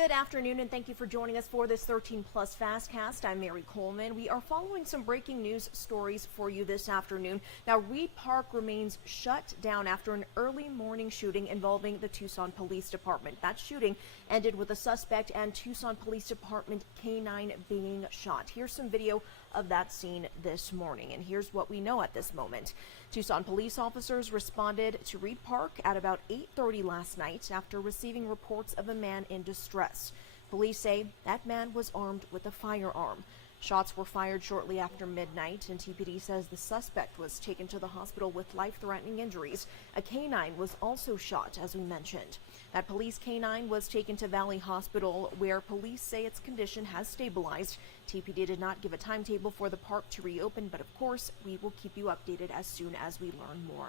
Good afternoon, and thank you for joining us for this 13 Plus FastCast. I'm Mary Coleman. We are following some breaking news stories for you this afternoon. Now, Reed Park remains shut down after an early morning shooting involving the Tucson Police Department. That shooting ended with a suspect and Tucson Police Department K-9 being shot. Here's some video of that scene this morning, and here's what we know at this moment. Tucson police officers responded to Reed Park at about 8:30 last night after receiving reports of a man in distress. Police say that man was armed with a firearm. Shots were fired shortly after midnight, and TPD says the suspect was taken to the hospital with life-threatening injuries. A K-9 was also shot, as we mentioned. That police K-9 was taken to Valley Hospital, where police say its condition has stabilized. TPD did not give a timetable for the park to reopen, but of course, we will keep you updated as soon as we learn more.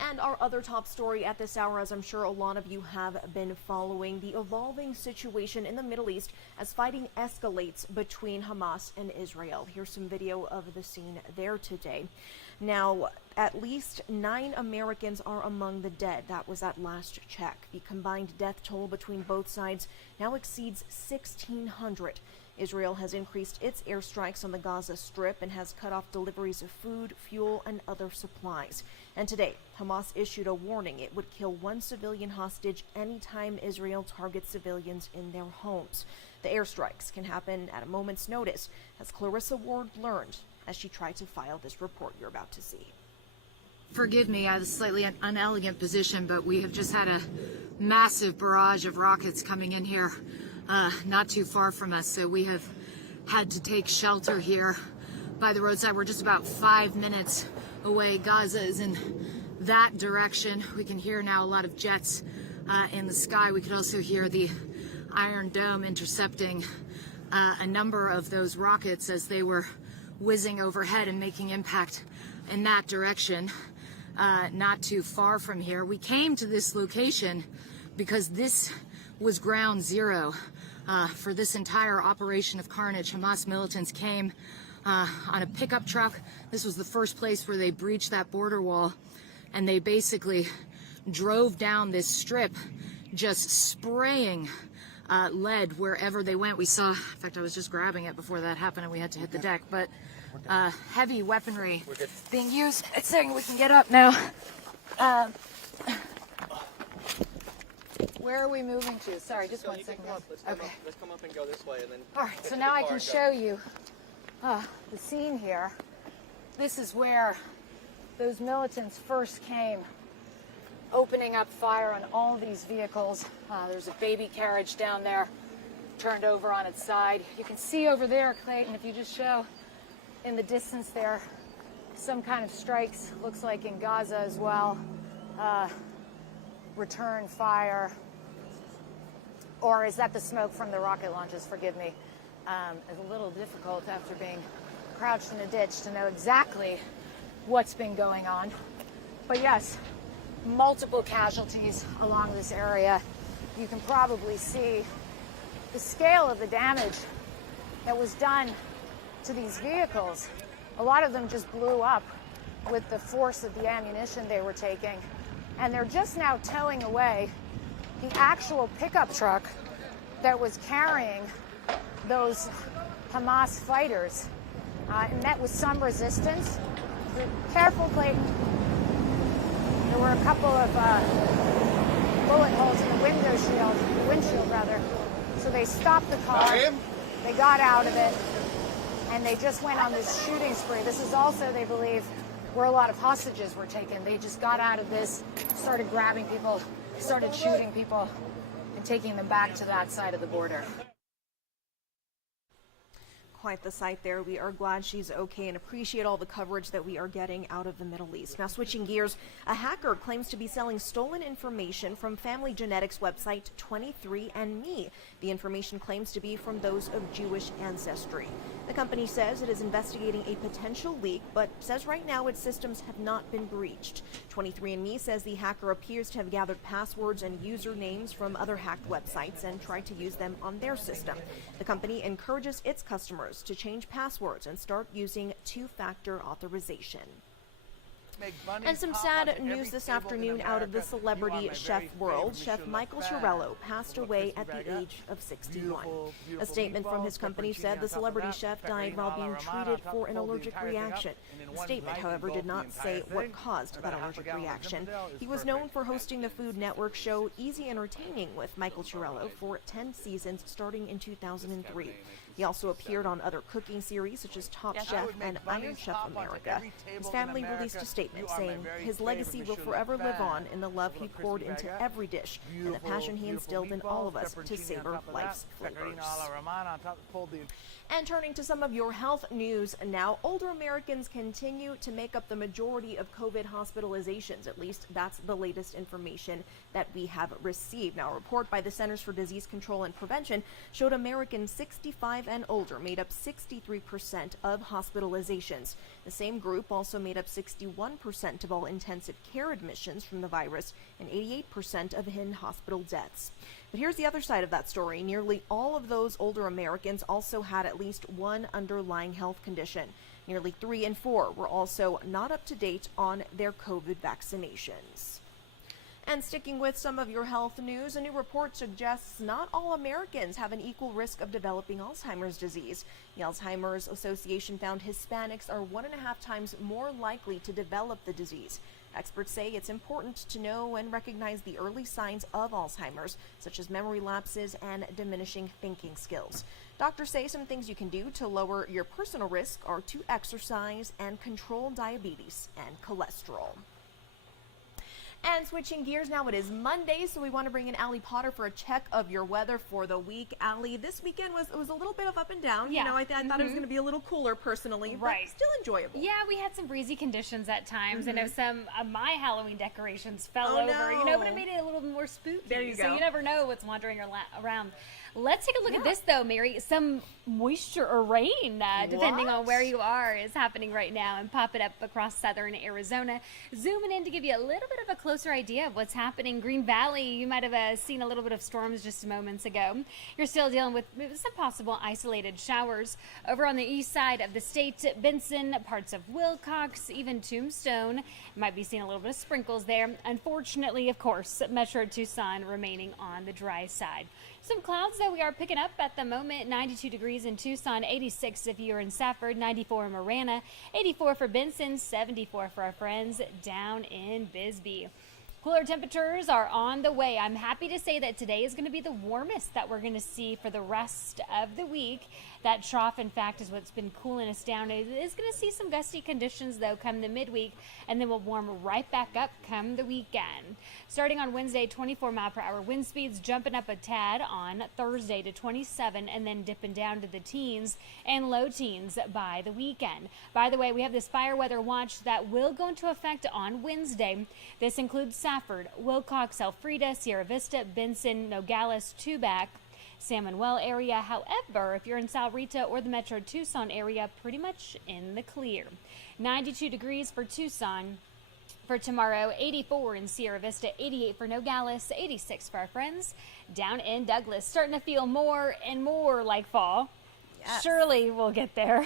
And our other top story at this hour, as I'm sure a lot of you have been following, the evolving situation in the Middle East as fighting escalates between Hamas and Israel. Here's some video of the scene there today. Now, at least 9 Americans are among the dead. That was at last check. The combined death toll between both sides now exceeds 1,600. Israel has increased its airstrikes on the Gaza Strip and has cut off deliveries of food, fuel, and other supplies. And today, Hamas issued a warning it would kill 1 civilian hostage anytime Israel targets civilians in their homes. The airstrikes can happen at a moment's notice, as Clarissa Ward learned as she tried to file this report you're about to see. Forgive me, I have a slightly unelegant position, but we have just had a massive barrage of rockets coming in here. Not too far from us, so we have had to take shelter here by the roadside. We're just about 5 minutes away. Gaza is in that direction. We can hear now a lot of jets in the sky. We could also hear the Iron Dome intercepting a number of those rockets as they were whizzing overhead and making impact in that direction, not too far from here. We came to this location because this was ground zero for this entire operation of carnage. Hamas militants came on a pickup truck. This was the first place where they breached that border wall, and they basically drove down this strip, just spraying lead wherever they went. We saw, in fact, I was just grabbing it before that happened and we had to hit the deck, but heavy weaponry being used. It's saying we can get up now. Where are we moving to? Sorry, just 1 second. Okay. Let's come up and go this way, and then. All right, so now I can show you the scene here. This is where those militants first came, opening up fire on all these vehicles. There's a baby carriage down there, turned over on its side. You can see over there, Clayton, if you just show in the distance there, some kind of strikes, looks like in Gaza as well. Return fire. Or is that the smoke from the rocket launches? Forgive me. It's a little difficult after being crouched in a ditch to know exactly what's been going on. But yes, multiple casualties along this area. You can probably see the scale of the damage that was done to these vehicles. A lot of them just blew up with the force of the ammunition they were taking. And they're just now towing away the actual pickup truck that was carrying those Hamas fighters. It met with some resistance. Careful, Clayton. There were a couple of bullet holes in the windshield rather. So they stopped the car, they got out of it, and they just went on this shooting spree. This is also, they believe, where a lot of hostages were taken. They just got out of this, started grabbing people, started shooting people, and taking them back to that side of the border. Quite the sight there. We are glad she's okay and appreciate all the coverage that we are getting out of the Middle East. Now, switching gears, a hacker claims to be selling stolen information from family genetics website 23andMe. The information claims to be from those of Jewish ancestry. The company says it is investigating a potential leak, but says right now its systems have not been breached. 23andMe says the hacker appears to have gathered passwords and usernames from other hacked websites and tried to use them on their system. The company encourages its customers to change passwords and start using two-factor authorization. And some sad news this afternoon out of the celebrity chef world. Chef Michael Chiarello passed away at the age of 61. A statement from his company said the celebrity chef died while being treated for an allergic reaction. The statement, however, did not say what caused that allergic reaction. He was known for hosting the Food Network show Easy Entertaining with Michael Chiarello for 10 seasons starting in 2003. He also appeared on other cooking series such as Top Chef and Iron Chef America. His family released a statement saying his legacy will forever live on in the love he poured into every dish and the passion he instilled in all of us to savor life's flavors. And turning to some of your health news now, older Americans continue to make up the majority of COVID hospitalizations. At least that's the latest information that we have received. Now, a report by the Centers for Disease Control and Prevention showed Americans 65 and older made up 63% of hospitalizations. The same group also made up 61% of all intensive care admissions from the virus and 88% of in-hospital deaths. But here's the other side of that story. Nearly all of those older Americans also had at least one underlying health condition. Nearly 3 in 4 were also not up to date on their COVID vaccinations. And sticking with some of your health news, a new report suggests not all Americans have an equal risk of developing Alzheimer's disease. The Alzheimer's Association found Hispanics are 1.5 times more likely to develop the disease. Experts say it's important to know and recognize the early signs of Alzheimer's, such as memory lapses and diminishing thinking skills. Doctors say some things you can do to lower your personal risk are to exercise and control diabetes and cholesterol. And switching gears now, it is Monday, so we want to bring in Allie Potter for a check of your weather for the week. Allie, this weekend was a little bit of up and down. Yeah. You know, I thought it was going to be a little cooler personally, Right. but still enjoyable. Yeah, we had some breezy conditions at times. I know some of my Halloween decorations fell Oh, over, no. but it made it a little more spooky. There you So go. you never know what's wandering around. Let's take a look at this, though, Mary. Some moisture or rain, depending on where you are, is happening right now, and pop it up across southern Arizona. Zooming in to give you a little bit of a closer idea of what's happening. Green Valley, you might have seen a little bit of storms just moments ago. You're still dealing with some possible isolated showers. Over on the east side of the state, Benson, parts of Wilcox, even Tombstone, you might be seeing a little bit of sprinkles there. Unfortunately, of course, Metro Tucson remaining on the dry side. Some clouds that we are picking up at the moment. 92 degrees in Tucson, 86 if you're in Safford, 94 in Marana, 84 for Benson, 74 for our friends down in Bisbee. Cooler temperatures are on the way. I'm happy to say that today is going to be the warmest that we're going to see for the rest of the week. That trough, in fact, is what's been cooling us down. It is going to see some gusty conditions, though, come the midweek, and then we'll warm right back up come the weekend. Starting on Wednesday, 24-mile-per-hour wind speeds, jumping up a tad on Thursday to 27, and then dipping down to the teens and low teens by the weekend. By the way, we have this fire weather watch that will go into effect on Wednesday. This includes Safford, Wilcox, Elfrida, Sierra Vista, Benson, Nogales, Tubac, San Manuel area. However, if you're in Salrita or the Metro Tucson area, pretty much in the clear. 92 degrees for Tucson for tomorrow, 84 in Sierra Vista, 88 for Nogales, 86 for our friends down in Douglas. Starting to feel more and more like fall. Yes. Surely we'll get there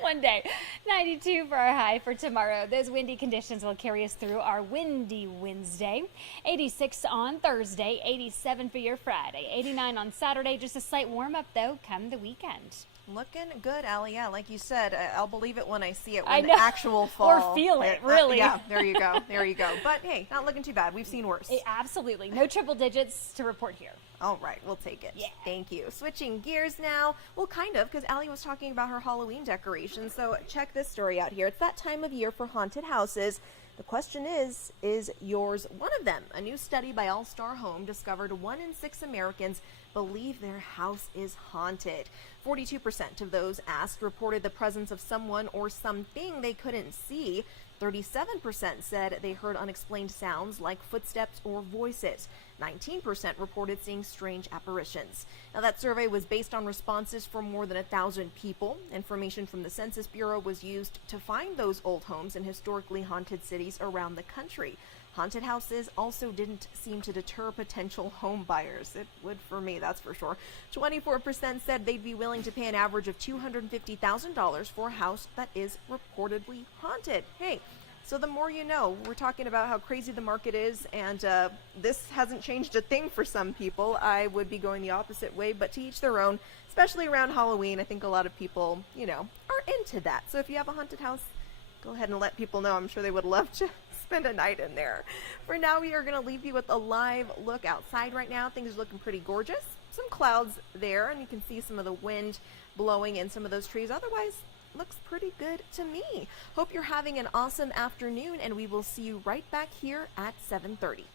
one day. 92 for our high for tomorrow. Those windy conditions will carry us through our windy Wednesday. 86 on Thursday, 87 for your Friday, 89 on Saturday. Just a slight warm up though come the weekend. Looking good, Allie. Yeah, like you said, I'll believe it when I see it. I When know. actual fall. Or feel it, really. Yeah, there you go. There you go. But hey, not looking too bad. We've seen worse. Absolutely. No triple digits to report here. All right, we'll take it. Yeah. Thank you. Switching gears now. Well, kind of, because Allie was talking about her Halloween decorations. So check this story out here. It's that time of year for haunted houses. The question is yours one of them? A new study by All Star Home discovered 1 in 6 Americans believe their house is haunted. 42% of those asked reported the presence of someone or something they couldn't see. 37% said they heard unexplained sounds like footsteps or voices. 19% reported seeing strange apparitions. Now, that survey was based on responses from more than 1,000 people. Information from the Census Bureau was used to find those old homes in historically haunted cities around the country. Haunted houses also didn't seem to deter potential home buyers. It would for me, that's for sure. 24% said they'd be willing to pay an average of $250,000 for a house that is reportedly haunted. Hey, So the more you know. We're talking about how crazy the market is, and this hasn't changed a thing for some people. I would be going the opposite way, but to each their own, especially around Halloween. I think a lot of people, are into that. So if you have a haunted house, go ahead and let people know. I'm sure they would love to spend a night in there. For now, we are going to leave you with a live look outside right now. Things are looking pretty gorgeous. Some clouds there, and you can see some of the wind blowing in some of those trees. Otherwise, looks pretty good to me. Hope you're having an awesome afternoon, and we will see you right back here at 7:30.